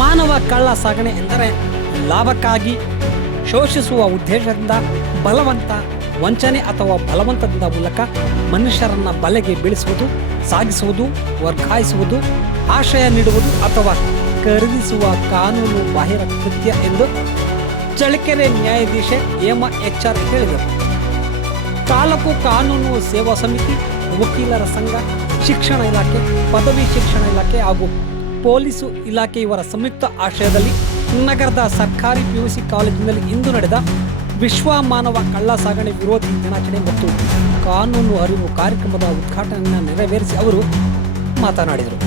ಮಾನವ ಕಳ್ಳ ಸಾಗಣೆ ಎಂದರೆ ಲಾಭಕ್ಕಾಗಿ ಶೋಷಿಸುವ ಉದ್ದೇಶದಿಂದ ಬಲವಂತ ವಂಚನೆ ಅಥವಾ ಬಲವಂತದ ಮೂಲಕ ಮನುಷ್ಯರನ್ನ ಬಲೆಗೆ ಬೀಳಿಸುವುದು, ಸಾಗಿಸುವುದು, ವರ್ಗಾಯಿಸುವುದು, ಆಶ್ರಯ ನೀಡುವುದು ಅಥವಾ ಖರೀದಿಸುವ ಕಾನೂನು ಬಾಹಿರ ಕೃತ್ಯ ಎಂದು ಚಳ್ಳಕೆರೆ ನ್ಯಾಯಾಧೀಶೆ ಹೇಮಾ HR ಹೇಳಿದರು. ತಾಲೂಕು ಕಾನೂನು ಸೇವಾ ಸಮಿತಿ, ವಕೀಲರ ಸಂಘ, ಶಿಕ್ಷಣ ಇಲಾಖೆ, ಪದವಿ ಶಿಕ್ಷಣ ಇಲಾಖೆ ಹಾಗೂ ಪೊಲೀಸು ಇಲಾಖೆ ಇವರ ಸಂಯುಕ್ತ ಆಶ್ರಯದಲ್ಲಿ ನಗರದ ಸರ್ಕಾರಿ PUC ಕಾಲೇಜಿನಲ್ಲಿ ಇಂದು ನಡೆದ ವಿಶ್ವ ಮಾನವ ಕಳ್ಳ ಸಾಗಣೆ ವಿರೋಧಿ ದಿನಾಚರಣೆ ಮತ್ತು ಕಾನೂನು ಅರಿವು ಕಾರ್ಯಕ್ರಮದ ಉದ್ಘಾಟನೆಯನ್ನು ನೆರವೇರಿಸಿ ಅವರು ಮಾತನಾಡಿದರು.